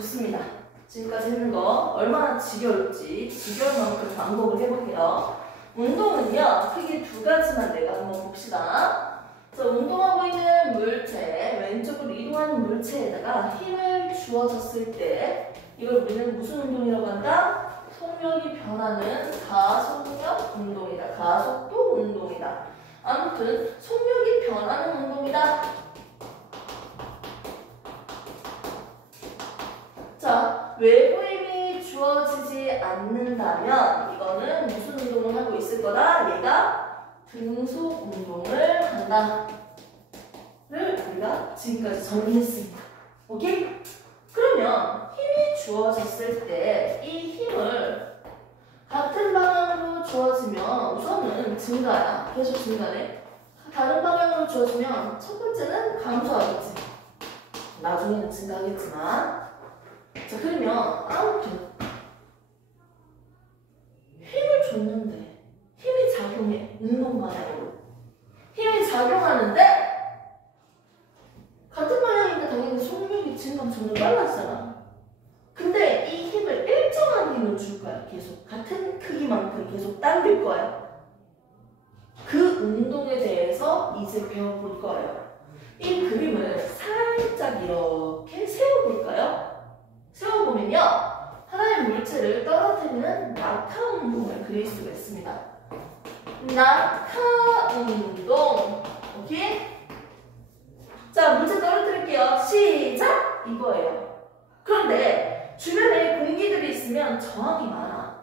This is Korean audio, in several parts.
좋습니다. 지금까지 했는 거 얼마나 지겨울지 지겨울 만큼 반복을 해볼게요. 운동은요, 크게 두 가지만 내가 한번 봅시다. 자, 운동하고 있는 물체, 왼쪽으로 이동하는 물체에다가 힘을 주어졌을 때 이걸 우리는 무슨 운동이라고 한다? 속력이 변하는 가속력 운동이다. 가속도 운동이다. 아무튼 속력이 변하는 운동이다. 자, 외부 힘이 주어지지 않는다면 이거는 무슨 운동을 하고 있을 거다? 얘가 등속 운동을 한다. 를 우리가 지금까지 정리했습니다. 오케이? 그러면 힘이 주어졌을 때 이 힘을 같은 방향으로 주어지면 우선은 증가야. 계속 증가네. 다른 방향으로 주어지면 첫 번째는 감소하겠지. 나중에는 증가하겠지만. 자, 그러면 아무튼 힘을 줬는데 힘이 작용해. 운동 방향으로. 힘이 작용하는데 같은 방향이니까 당연히 속력이 지금 점점 빨라지잖아. 근데 이 힘을 일정한 힘을 줄 거야. 계속 같은 크기만큼 계속 당길 거야. 그 운동에 대해서 이제 배워볼 거예요. 이 그림을 살짝 이렇게 세워볼까요? 세워보면요, 하나의 물체를 떨어뜨리는 낙하 운동을 그릴 수가 있습니다. 낙하 운동. 오케이? 자, 물체 떨어뜨릴게요. 시작! 이거예요. 그런데 주변에 공기들이 있으면 저항이 많아.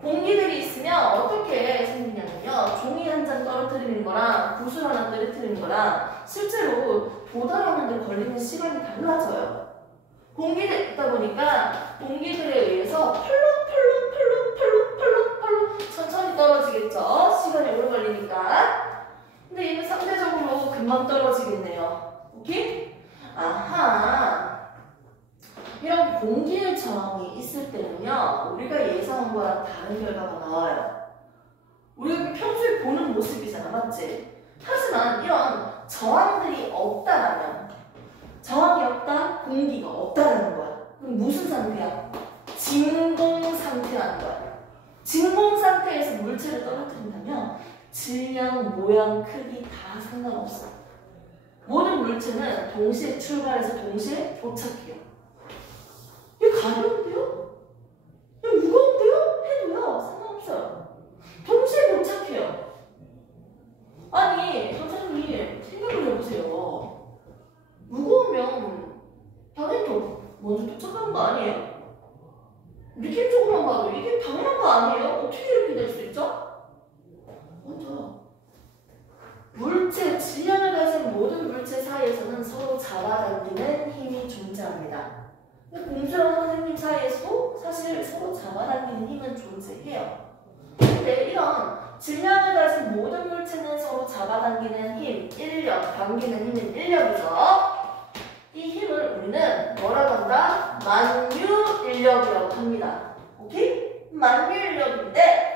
공기들이 있으면 어떻게 생기냐면요, 종이 한 장 떨어뜨리는 거랑 구슬 하나 떨어뜨리는 거랑 실제로 도달하는 데 걸리는 시간이 달라져요. 공기들이 있다 보니까 공기들에 의해서 펄럭펄럭 천천히 떨어지겠죠. 시간이 오래 걸리니까. 근데 얘는 상대적으로 금방 떨어지겠네요. 오케이? 아하. 이런 공기의 저항이 있을 때는요, 우리가 예상한 거랑 다른 결과가 나와요. 우리가 평소에 보는 모습이잖아, 맞지? 하지만 이런 저항들이 없다라면, 저항이 없다, 공기가 없다라는 거야. 그럼 무슨 상태야? 진공 상태라는 거야. 진공 상태에서 물체를 떨어뜨린다면 질량, 모양, 크기 다 상관없어. 모든 물체는 동시에 출발해서 동시에 도착해요. 이거 가벼운데요? 이거 무거운데요? 해도요, 상관없어요. 동시에 도착해요. 아니, 선생님, 생각을 해보세요. 무거우면 당연히 먼저 도착하는 거 아니에요? 느낌적으로만 봐도 이게 당연한 거 아니에요? 어떻게 이렇게 될 수 있죠? 맞아. 물체, 질량을 가진 모든 물체 사이에서는 서로 잡아당기는 힘이 존재합니다. 공주랑 선생님 사이에서도 사실 서로 잡아당기는 힘은 존재해요. 근데 이런 질량을 가진 모든 물체는 서로 잡아당기는 힘, 인력, 당기는 힘은 인력이죠. 이 힘을 우리는 뭐라고 한다? 만유인력이라고 합니다. 오케이? 만유인력인데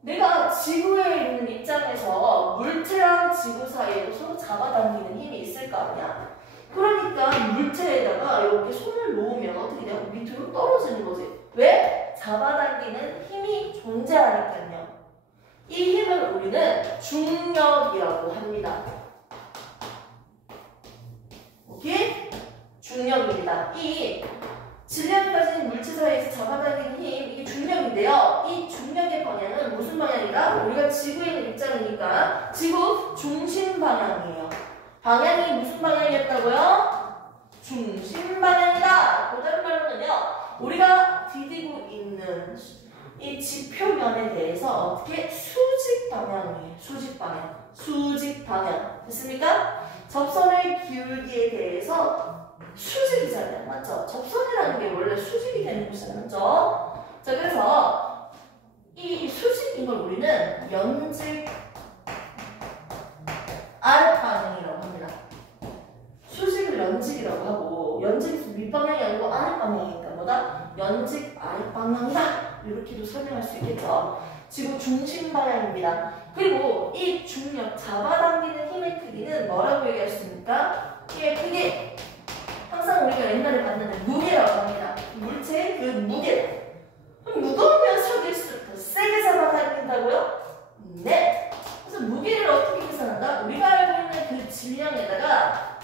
내가 지구에 있는 입장에서 물체랑 지구 사이에도 서로 잡아당기는 힘이 있을 거 아니야. 그러니까 물체에다가 이렇게 손을 놓으면 어떻게 돼요? 밑으로 떨어지는 거지. 왜? 잡아당기는 힘이 존재하니까요. 이 힘을 우리는 중력이라고 합니다. 오케이? 중력입니다. 이 질량을 가진 물체 사이에서 잡아당기는 힘, 이게 중력인데요. 이 중력의 방향은 무슨 방향이다? 우리가 지구에 있는 입장이니까 지구 중심 방향이에요. 방향이 무슨 방향이었다고요? 중심 방향이다. 다른 말로는요, 우리가 디디고 있는 이 지표면에 대해서 어떻게 수직 방향이에요. 수직 방향. 수직 방향. 됐습니까? 접선의 기울기에 대해서 수직이잖아요. 맞죠? 접선이라는 게 원래 수직이 되는 거잖아요. 맞죠? 자, 그래서 이 수직인 걸 우리는 연직 R 방향이라고 합니다. 수직을 연직이라고 하고, 연직이 윗방향이 아니고 아랫방향이니까 뭐다? 연직 아랫방향이다. 이렇게도 설명할 수 있겠죠. 지구 중심 방향입니다. 그리고 이 중력, 잡아당기는 힘의 크기는 뭐라고 얘기할 수 있습니까? 힘의 크기. 항상 우리가 옛날에 봤는데 무게라고 합니다. 물체의 그 무게. 무거운 녀석일수록 더 세게 잡아당긴다고요? 네. 그래서 무게를 어떻게 계산한다? 우리가 알고 있는 그 질량에다가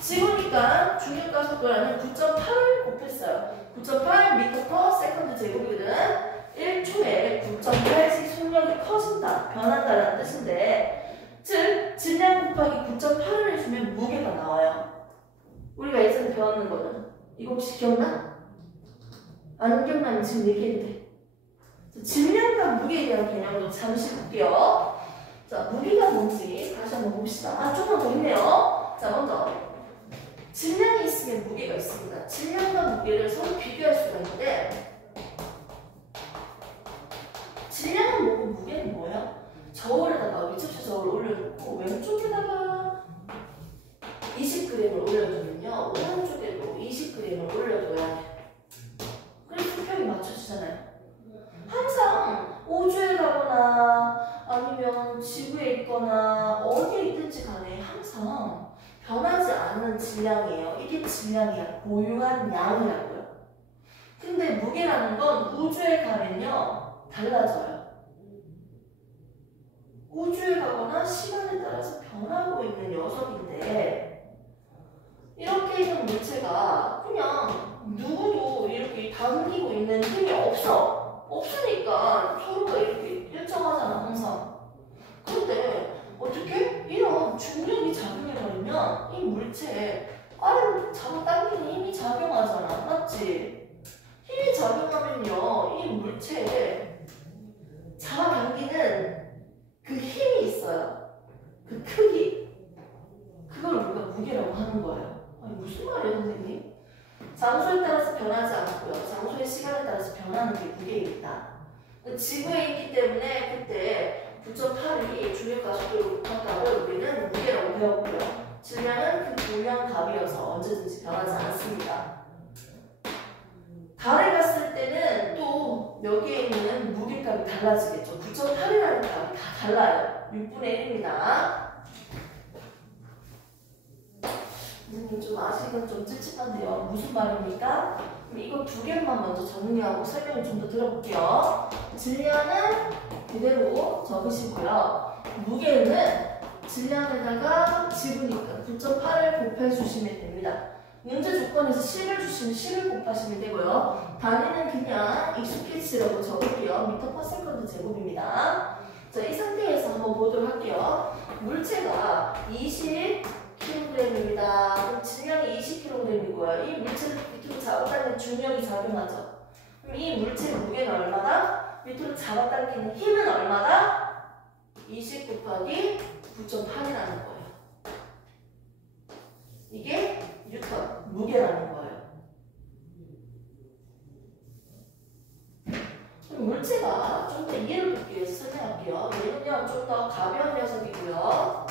지구니까 중력과 속도라는 9.8을 곱했어요. 9.8 m/s 제곱이거든. 1초에 9.8씩 속력이 커진다, 변한다라는 뜻인데, 즉 질량 곱하기 9.8을 해주면 무게가 나와요. 우리가 예전에 배웠는 거는 이거 혹시 기억나? 안 기억나면 지금 얘기해도 돼. 질량과 무게에 대한 개념도 잠시 볼게요. 자, 무게가 뭔지 다시 한번 봅시다. 아, 조금 더 있네요. 자, 먼저 질량이 있으면 무게가 있습니다. 질량과 무게를 서로 비교할 수가 있는데, 질량은 뭐고 무게는 뭐야? 저울에다가 위접시 저울 올려놓고 왼쪽에다가 20g을 올려주면요, 오른쪽에도 20g을 올려줘야 돼. 그래서 수평이 맞춰지잖아요. 항상 우주에 가거나 아니면 지구에 있거나 어디에 있든지 간에 항상 변하지 않는 질량이에요. 이게 질량이야. 고유한 양이라고요. 근데 무게라는 건 우주에 가면요, 달라져요. 우주에 가거나 시간에 따라서 변하고 있는 녀석인데, 이렇게 있는 물체가 그냥 누구도 이렇게 당기고 있는 힘이 없어. 없으니까 서로가 이렇게 일정하잖아, 항상. 그런데 어떻게 이런 중력이 작용해버리면 이 물체에 아래로 잡아당기는 힘이 작용하잖아. 맞지? 힘이 작용하면요, 이 물체에 잡아당기는 그 힘이 있어요. 그 크기. 그걸 우리가 무게라고 하는 거예요. 아니, 무슨 말이에요, 선생님? 장소에 따라서 변하지 않고요. 장소의 시간에 따라서 변하는 게 무게입니다. 지구에 있기 때문에 그때 9.8이 중력과 속도를 곱한다고 우리는 무게라고 배웠고요. 질량은 그 고유한 값이어서 언제든지 변하지 않습니다. 달에 갔을 때는 또 여기에 있는 무게값이 달라지겠죠. 9.8이라는 값이 다 달라요. 6분의 1입니다. 선생님 좀 아직은 좀 찝찝한데요. 무슨 말입니까? 그럼 이거 두 개만 먼저 정리하고 설명을 좀 더 들어볼게요. 질량은 그대로 적으시고요. 무게는 질량에다가 지구니까 9.8을 곱해주시면 됩니다. 문제 조건에서 10을 주시면 10을 곱하시면 되고요. 단위는 그냥 익숙해지라고 적을게요. m/s 제곱입니다. 자, 이 상태에서 한번 보도록 할게요. 물체가 20kg입니다. 그럼 질량이 20kg이고요. 이 물체를 밑으로 잡아당기는 중력이 작용하죠. 그럼 이 물체의 무게는 얼마다? 밑으로 잡아당기는 힘은 얼마다? 20 곱하기 9.8이라는 거예요. 이게 뉴턴, 무게라는 거예요. 그럼 물체가 좀 더 이해를 돕기 위해서 설명할게요. 얘는요, 좀 더 가벼운 녀석이고요.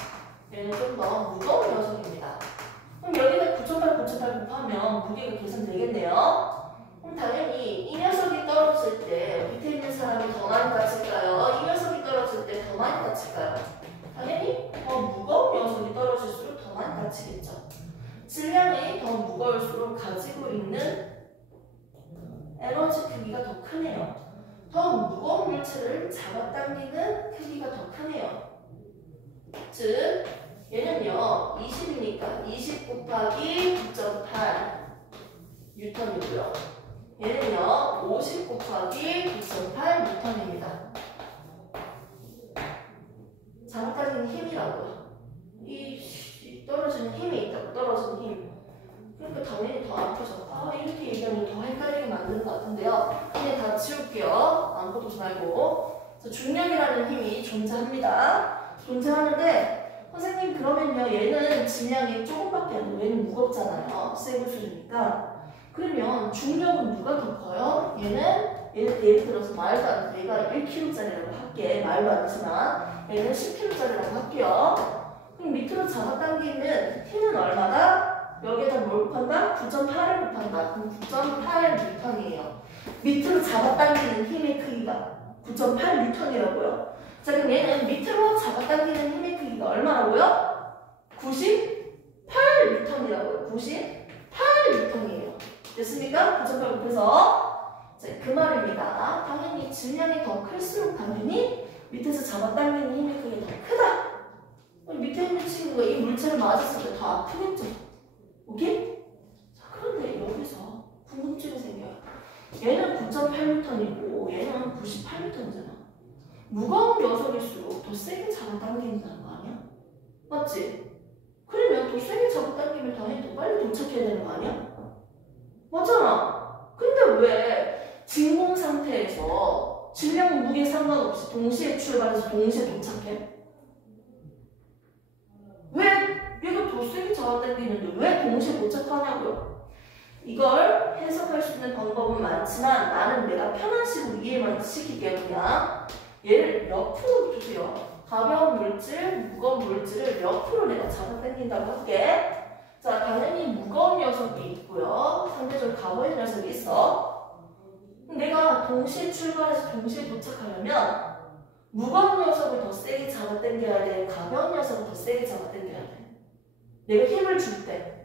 얘는 좀 더 무거운 녀석입니다. 그럼 여기다 9.8 곱하면 무게가 계산되겠네요. 그럼 당연히 이 녀석이 떨어질 때 밑에 있는 사람이 더 많이 다칠까요? 이 녀석이 떨어질 때 더 많이 다칠까요? 당연히 더 무거운 녀석이 떨어질수록 더 많이 다치겠죠. 질량이 더 무거울수록 가지고 있는 에너지 크기가 더 크네요. 더 무거운 물체를 잡아당기는 크기가 더 크네요. 즉 얘는요 20이니까 20 곱하기 9.8 뉴턴이고요. 얘는요 50 곱하기 9.8 뉴턴입니다. 잡아당기는 힘이라고요. 이 떨어지는 힘이 있다고, 떨어지는 힘. 그러니까 당연히 더 아프죠. 아, 이렇게 얘기하면 더 헷갈리게 만드는 것 같은데요. 그냥 다 지울게요. 아무것도 보지 말고. 중력이라는 힘이 존재합니다. 존재하는데, 선생님 그러면요, 얘는 질량이 조금밖에 안 돼요. 얘는 무겁잖아요. 쇠구슬이니까. 그러면 중력은 누가 더 커요? 얘는 예를 들어서 말도 안 돼. 얘가 1kg짜리라고 할게. 말도 안 되지만. 얘는 10kg짜리라고 할게요. 그럼 밑으로 잡아당기는 힘은 얼마다? 여기에다 뭘 곱한다? 9.8을 곱한다. 그럼 9.8 뉴턴이에요. 밑으로 잡아당기는 힘의 크기가 9.8 뉴턴이라고요. 자, 그럼 얘는 밑으로 잡아당기는 힘의 크기가 얼마라고요? 98 뉴턴이라고요. 98 뉴턴이에요. 됐습니까? 됐습니까? 9.8 곱해서. 자, 그 말입니다. 당연히 질량이 더 클수록 당연히 밑에서 잡아당기는 힘이 그게 더 크다. 밑에 있는 친구가 이 물체를 맞았을 때 더 아프겠죠. 오케이? 자, 그런데 여기서 궁금증이 생겨요. 얘는 9.8N이고 얘는 98N이잖아. 무거운 녀석일수록 더 세게 잡아당긴다는 거 아니야? 맞지? 그러면 더 세게 잡아당기면 당연히 더 빨리 도착해야 되는 거 아니야? 맞잖아. 근데 왜 진공 상태에서 질량 무게 상관없이 동시에 출발해서 동시에 도착해? 왜 얘가 더 세게 잡아당기는데 왜 동시에 도착하냐고요? 이걸 해석할 수 있는 방법은 많지만 나는 내가 편한 식으로 이해만 시킬게요. 그냥 얘를 옆으로 주세요. 가벼운 물질, 무거운 물질을 옆으로 내가 잡아당긴다고 할게. 자, 당연히 무거운 녀석이 있고요. 상대적으로 가벼운 녀석이 있어. 내가 동시에 출발해서 동시에 도착하려면 무거운 녀석을 더 세게 잡아당겨야 돼? 가벼운 녀석을 더 세게 잡아당겨야 돼? 내가 힘을 줄 때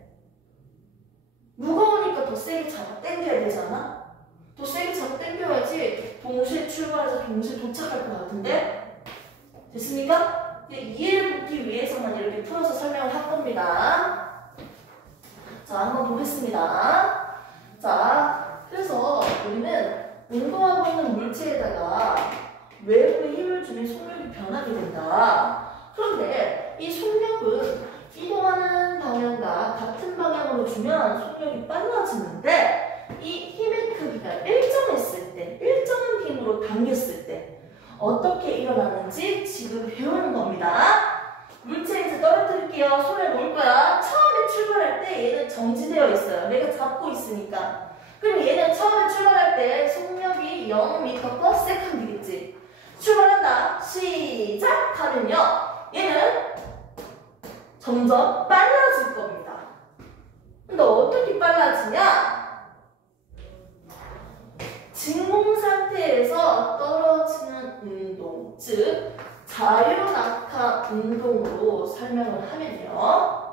무거우니까 더 세게 잡아당겨야 되잖아? 더 세게 잡아당겨야지 동시에 출발해서 동시에 도착할 것 같은데? 됐습니까? 이해를 돕기 위해서만 이렇게 풀어서 설명을 할 겁니다. 자, 한번 보겠습니다. 자, 그래서 우리는 운동하고 있는 물체에다가 외부의 힘을 주면 속력이 변하게 된다. 그런데 이 속력은 이동하는 방향과 같은 방향으로 주면 속력이 빨라지는데 이 힘의 크기가 일정했을 때, 일정한 힘으로 당겼을 때 어떻게 일어나는지 지금 배우는 겁니다. 물체 이제 떨어뜨릴게요. 손에 놓을 거야. 처음에 출발할 때 얘는 정지되어 있어요. 내가 잡고 있으니까. 그럼 얘는 처음에 출발할 때 속력이 0m/s이겠지. 출발한다. 시작하면요. 얘는 점점 빨라질 겁니다. 근데 어떻게 빨라지냐? 진공 상태에서 떨어지는 운동, 즉 자유낙하 운동으로 설명을 하면요.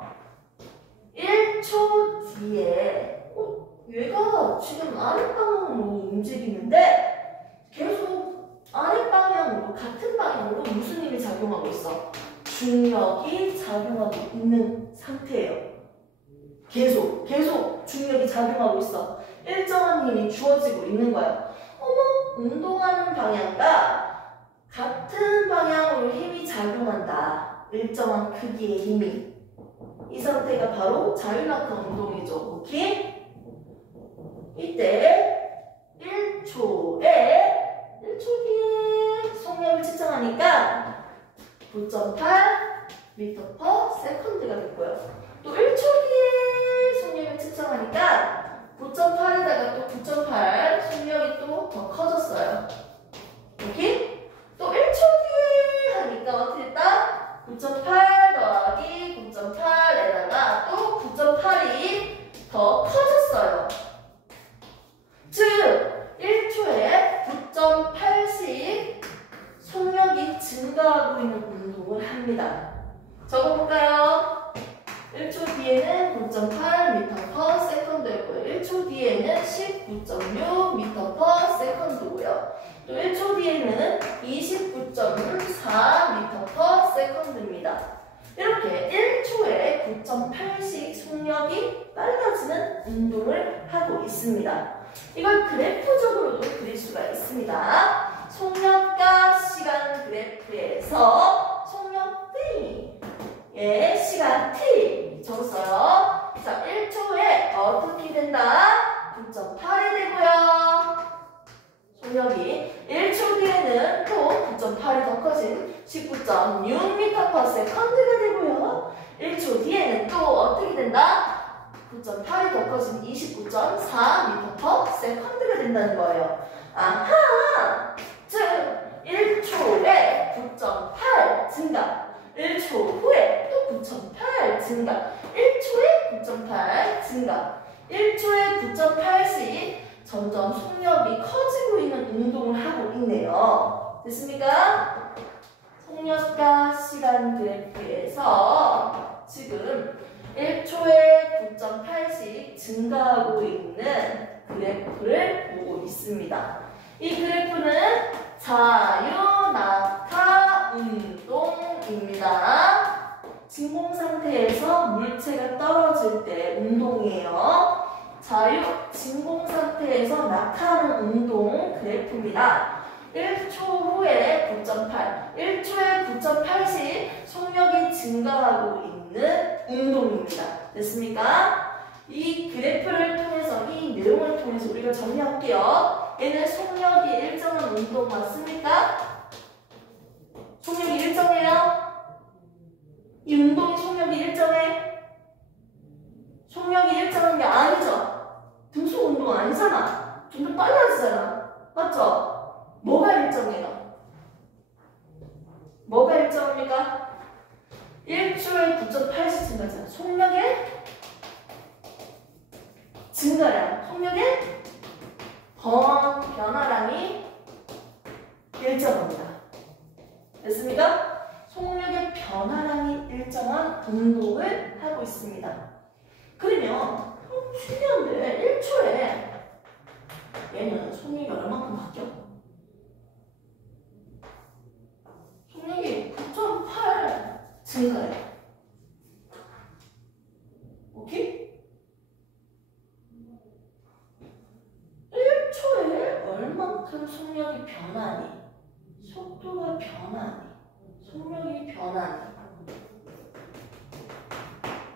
1초 뒤에 얘가 지금 아랫방향으로 움직이는데 계속 아랫방향으로 같은 방향으로 무슨 힘이 작용하고 있어? 중력이 작용하고 있는 상태예요. 계속 중력이 작용하고 있어. 일정한 힘이 주어지고 있는 거야. 운동하는 방향과 같은 방향으로 힘이 작용한다. 일정한 크기의 힘이. 이 상태가 바로 자유낙하 운동이죠. 오케이? 이때 1초 뒤에 속력을 측정하니까 9.8m/s가 됐고요. 또 1초 뒤에 속력을 측정하니까 9.8에다가 또 9.8 속력이 또 더 커졌어요. 오케이? 또 1초 뒤에 하니까 어떻게 됐다? 9.8 더하기 9.8에다가 또 9.8이 더 커졌어요. 즉 1초에 9.8씩 속력이 증가하고 있는 운동을 합니다. 적어볼까요? 1초 뒤에는 9.8m/s였고요. 1초 뒤에는 19.6m/s고요. 또 1초 뒤에는 29.4m/s입니다. 이렇게 1초에 9.8씩 속력이 빨라지는 운동을 하고 있습니다. 이걸 그래프적으로도 그릴 수가 있습니다. 속력과 시간 그래프에서 속력 T의 시간 T 적었어요. 자, 1초에 어떻게 된다? 9.8이 되고요. 속력이 1초 뒤에는 또 9.8이 더 커진 19.6m/s가 되고요. 1초 뒤에는 또 어떻게 된다? 9.8이 더 커진 29.4m/s가 된다는 거예요. 아하! 즉 1초에 9.8 증가, 1초 후에 또 9.8 증가, 1초에 9.8 증가, 1초에 9.8씩 점점 속력이 커지고 있는 운동을 하고 있네요. 됐습니까? 속력과 시간 그래프에서 지금 1초에 9.8씩 증가하고 있는 그래프를 보고 있습니다. 이 그래프는 자유낙하 운동입니다. 진공 상태에서 물체가 떨어질 때 운동이에요. 진공 상태에서 낙하하는 운동 그래프입니다. 1초 후에 9.8, 1초에 9.8씩 속력이 증가하고 있는 운동입니다. 됐습니까? 이 그래프를 통해서, 이 내용을 통해서 우리가 정리할게요. 얘는 속력이 일정한 운동 맞습니까? 속력이 일정해요? 이 운동이 속력이 일정해? 속력이 일정한 게 아니죠? 등속 운동 아니잖아. 좀 더 빨라지잖아. 맞죠? 뭐가 일정해요? 뭐가 일정합니까? 1초에 9.8씩 증가잖아. 속력의 증가량, 속력의 변화량이 일정합니다. 됐습니까? 속력의 변화량이 일정한 운동을 하고 있습니다. 그러면 신기한데 1초에 얘는 속력이 얼마큼 바뀌어? 속력이 9.8 증가해. 오케이? 1초에 얼만큼 속력이 변하니? 속도가 변하니? 속력이 변하니?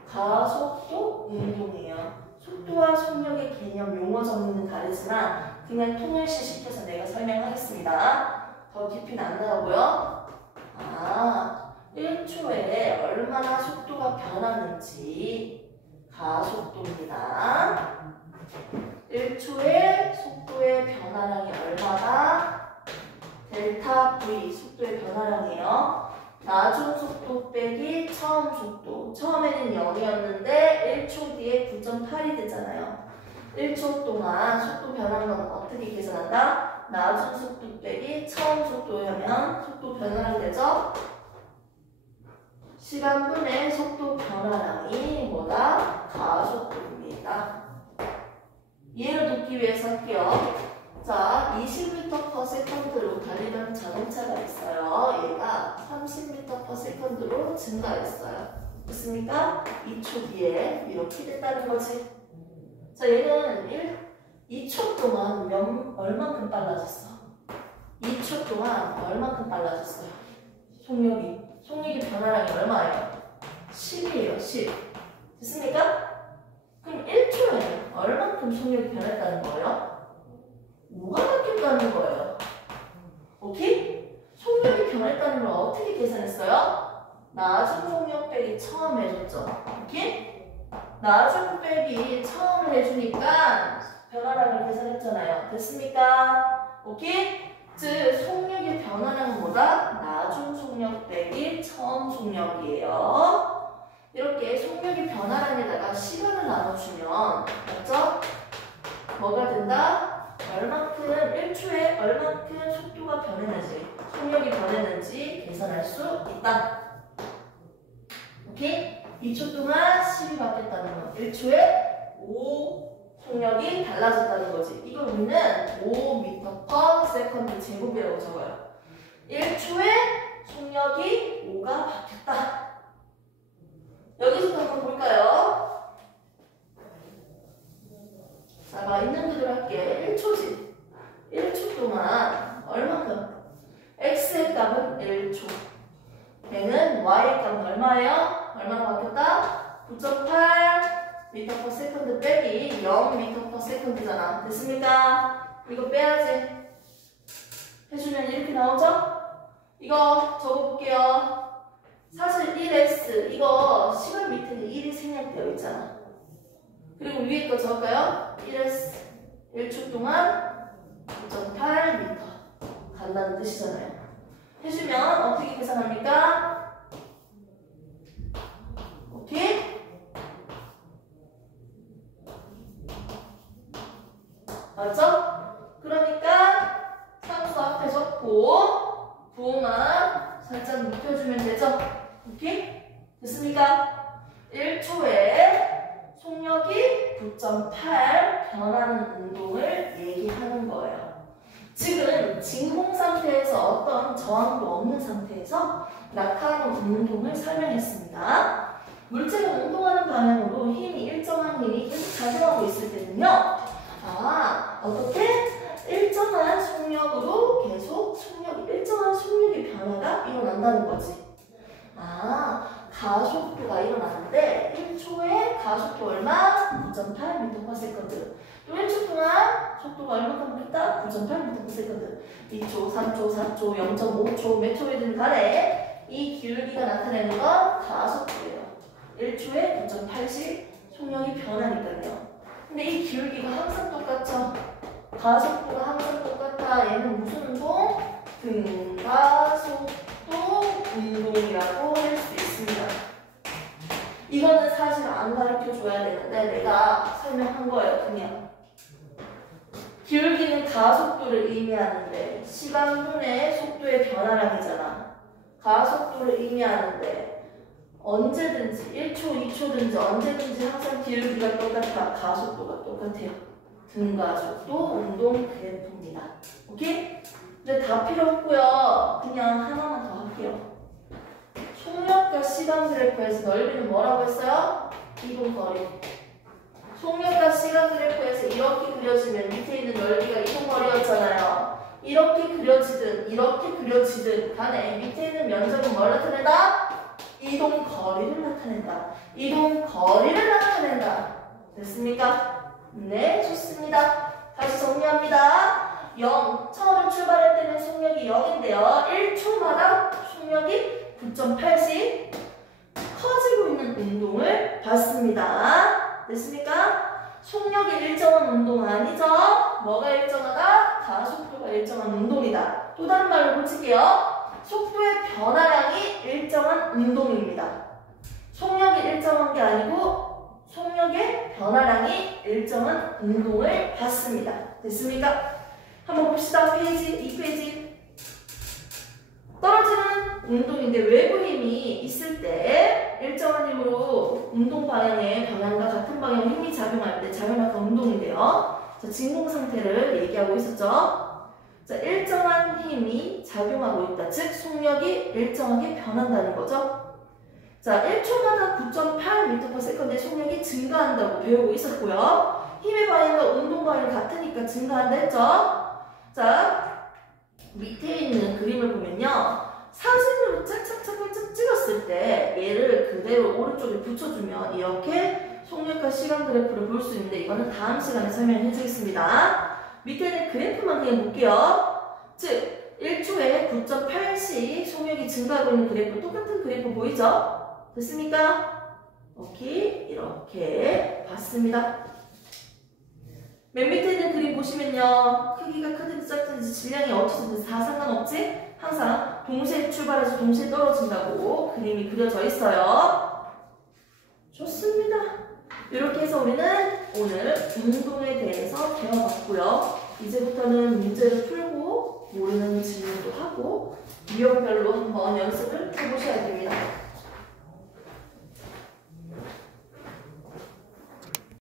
가속도 운동이에요. 속도와 속력의 개념, 용어 정리는 다르지만 그냥 통일시 시켜서 내가 설명하겠습니다. 더 깊이는 안 나가고요. 1초에 얼마나 속도가 변하는지 가속도입니다. 1초에 속도의 변화량이 얼마다? 델타 V 속도의 변화량이에요. 나중 속도 빼기 처음 속도. 처음에는 0이었는데 1초 뒤에 9.8이 됐잖아요. 1초 동안 속도 변하는 건 어떻게 계산한다? 나중 속도 빼기 처음 속도하면 속도 변화량이 되죠? 시간분의 속도 변화량이 뭐다? 가속도입니다. 이해를 돕기 위해서 할게요. 자, 20m/s로 달리던 자동차가 있어요. 얘가 30m/s로 증가했어요. 됐습니까? 2초 뒤에 이렇게 됐다는 거지. 자, 얘는 2초 동안 얼만큼 빨라졌어? 2초 동안 얼만큼 빨라졌어요? 속력의 변화량이 얼마예요? 10이에요, 10. 됐습니까? 그럼 1초에 얼만큼 속력이 변했다는 거예요? 5가 바뀌었다는 거예요. 오케이? 속력이 변했다는 걸 어떻게 계산했어요? 나중 속력 빼기 처음 해줬죠. 오케이? 나중 빼기 처음 해주니까 변화량을 계산했잖아요. 됐습니까? 오케이? 즉, 속력의 변화량은 뭐다? 나중 속력 빼기 처음 속력이에요. 이렇게 속력의 변화량에다가 시간을 나눠주면 맞죠? 뭐가 된다? 얼만큼 1초에 얼만큼 속도가 변했는지 속력이 변했는지 계산할 수 있다. 오케이? 2초 동안 10이 바뀌었다는 건 1초에 5 속력이 달라졌다는 거지. 이걸 우리는 5m/s 제곱이라고 적어요. 1초에 속력이 5가 바뀌었다. 여기서도 한번 볼까요? 자, 나 있는 그대로 할게. 1초지. 1초 동안 얼마큼? x의 값은 1초. 얘는 y의 값은 얼마예요? 얼마나 바뀌었다? 9.8m/s 빼기 0m/s잖아. 됐습니까? 이거 빼야지. 해주면 이렇게 나오죠? 이거 적어볼게요. 사실 1s 이거 시간 밑에는 1이 생략되어 있잖아. 그리고 위에 거 적을까요? 1s 1초 동안 9.8m 간다는 뜻이잖아요. 해주면 어떻게 계산합니까? 오케이? 맞죠? 그러니까 상수 앞에 적고 부호만 살짝 눕혀주면 되죠? 오케이? 됐습니까? 1초에 속력이 9.8 변하는 운동을 얘기하는 거예요. 지금 진공 상태에서 어떤 저항도 없는 상태에서 나타나는 운동을 설명했습니다. 물체가 운동하는 방향으로 힘이 일정한 힘이 계속 작용하고 있을 때는요. 어떻게? 일정한 속력으로 계속 일정한 속력의 변화가 일어난다는 거지. 가속도가 일어나는데 1초에 가속도 얼마? 9.8m/s. 또 1초 동안 속도가 얼마큼 됐다? 9.8m/s. 2초, 3초, 4초, 0.5초, 몇 초이든 간에 이 기울기가 나타내는 건 가속도예요. 1초에 9.8씩 속력이 변하니까요. 근데 이 기울기가 항상 똑같죠? 가속도가 항상 똑같아. 얘는 무슨 운동? 등가속도 운동이라고 할 수 있습니다. 이거는 사실 안 가르쳐줘야 되는데 내가 설명한 거예요. 그냥 기울기는 가속도를 의미하는데 시간분의 속도의 변화량이잖아. 가속도를 의미하는데 언제든지 1초, 2초든지 언제든지 항상 기울기가 똑같아. 가속도가 똑같아요. 등가속도 운동 그래프입니다. 오케이? 근데 다 필요 없고요. 그냥 하나만 더 할게요. 속력과 시간 그래프에서 넓이는 뭐라고 했어요? 이동 거리. 속력과 시간 그래프에서 이렇게 그려지면 밑에 있는 넓이가 이동 거리였잖아요. 이렇게 그려지든 이렇게 그려지든 간에 밑에 있는 면적은 뭘 나타낸다? 이동 거리를 나타낸다. 이동 거리를 나타낸다. 됐습니까? 네, 좋습니다. 다시 정리합니다. 0. 처음에 출발할 때는 속력이 0인데요. 1초마다 속력이 9.8씩 커지고 있는 운동을 봤습니다. 됐습니까? 속력이 일정한 운동은 아니죠? 뭐가 일정하다? 가속도가 일정한 운동이다. 또 다른 말로 고칠게요. 속도의 변화량이 일정한 운동입니다. 속력이 일정한 게 아니고 속력의 변화량이 일정한 운동을 봤습니다. 됐습니까? 한번 봅시다. 페이지, 2페이지. 떨어지는 운동인데 외부 힘이 있을 때 일정한 힘으로 운동 방향의 방향과 같은 방향의 힘이 작용할 때 작용할 운동인데요. 자, 진공 상태를 얘기하고 있었죠. 자, 일정한 힘이 작용하고 있다. 즉, 속력이 일정하게 변한다는 거죠. 자, 1초마다 9.8m/s의 속력이 증가한다고 배우고 있었고요. 힘의 방향과 운동 방향이 같으니까 증가한다 했죠. 자, 밑에 있는 그림을 보면요. 사진으로 착착착착 찍었을 때 얘를 그대로 오른쪽에 붙여주면 이렇게 속력과 시간 그래프를 볼 수 있는데 이거는 다음 시간에 설명해 주겠습니다. 밑에는 그래프만 그냥 볼게요. 즉 1초에 9.8씩 속력이 증가하고 있는 그래프, 똑같은 그래프 보이죠? 됐습니까? 오케이, 이렇게 봤습니다. 맨 밑에 있는 그림 보시면요. 크기가 크든지 작든지 질량이 어떻든지 다 상관없지? 항상 동시에 출발해서 동시에 떨어진다고 그림이 그려져 있어요. 좋습니다. 이렇게 해서 우리는 오늘 운동에 대해서 배워봤고요. 이제부터는 문제를 풀고 모르는 질문도 하고 유형별로 한번 연습을 해보셔야 됩니다.